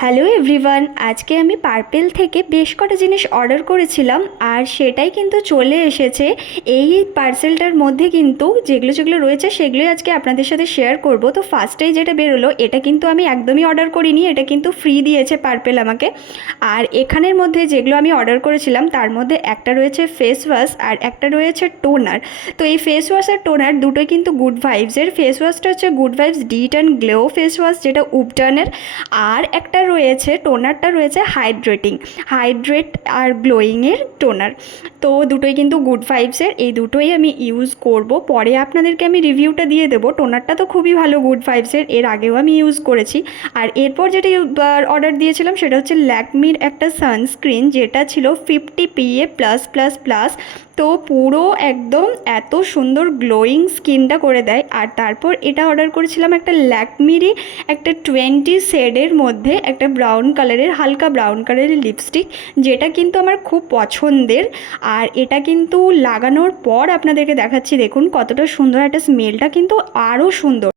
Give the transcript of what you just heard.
Hello everyone, আজকে আমি purple থেকে বেশ কটা জিনিস অর্ডার করেছিলাম আর সেটাই কিন্তু চলে এসেছে। এই পার্সেলটার মধ্যে কিন্তু যেগুলো যেগুলো রয়েছে সেগুলোই আজকে আপনাদের সাথে শেয়ার করব। তো ফার্স্টেই যেটা বেরোলো এটা কিন্তু আমি একদমই অর্ডার করিনি, এটা কিন্তু ফ্রি দিয়েছে পার্পেল আমাকে। আর এখানের মধ্যে যেগুলো আমি অর্ডার করেছিলাম তার মধ্যে একটা রয়েছে ফেস ওয়াশ আর একটা রয়েছে টোনার। তো এই ফেস ওয়াশ আর টোনার দুটোই কিন্তু গুড ভাইবসের। ফেস ওয়াশটা হচ্ছে গুড ভাইবস ডিট অ্যান্ড গ্লো ফেস ওয়াশ, যেটা উপটানের। আর একটা রয়েছে টোনারটা রয়েছে হাইড্রেট আর গ্লোয়িংয়ের টোনার। তো দুটোই কিন্তু গুড ভাইবসের, এই দুটোই আমি ইউজ করব। পরে আপনাদেরকে আমি রিভিউটা দিয়ে দেবো। টোনারটা তো খুবই ভালো গুড ভাইবসের, এর আগেও আমি ইউজ করেছি। আর এরপর যেটা অর্ডার দিয়েছিলাম সেটা হচ্ছে ল্যাকমির একটা সানস্ক্রিন, যেটা ছিল 50 PA+++। তো পুরো একদম এত সুন্দর গ্লোয়িং স্কিনটা করে দেয়। আর তারপর এটা অর্ডার করেছিলাম একটা ল্যাকমিরই একটা 20 শেডের মধ্যে একটা ব্রাউন কালারের, হালকা ব্রাউন কালারের লিপস্টিক, যেটা কিন্তু আমার খুব পছন্দের। আর এটা কিন্তু লাগানোর পর আপনাদেরকে দেখাচ্ছি, দেখুন কতটা সুন্দর, একটা স্মেলটা কিন্তু আরও সুন্দর।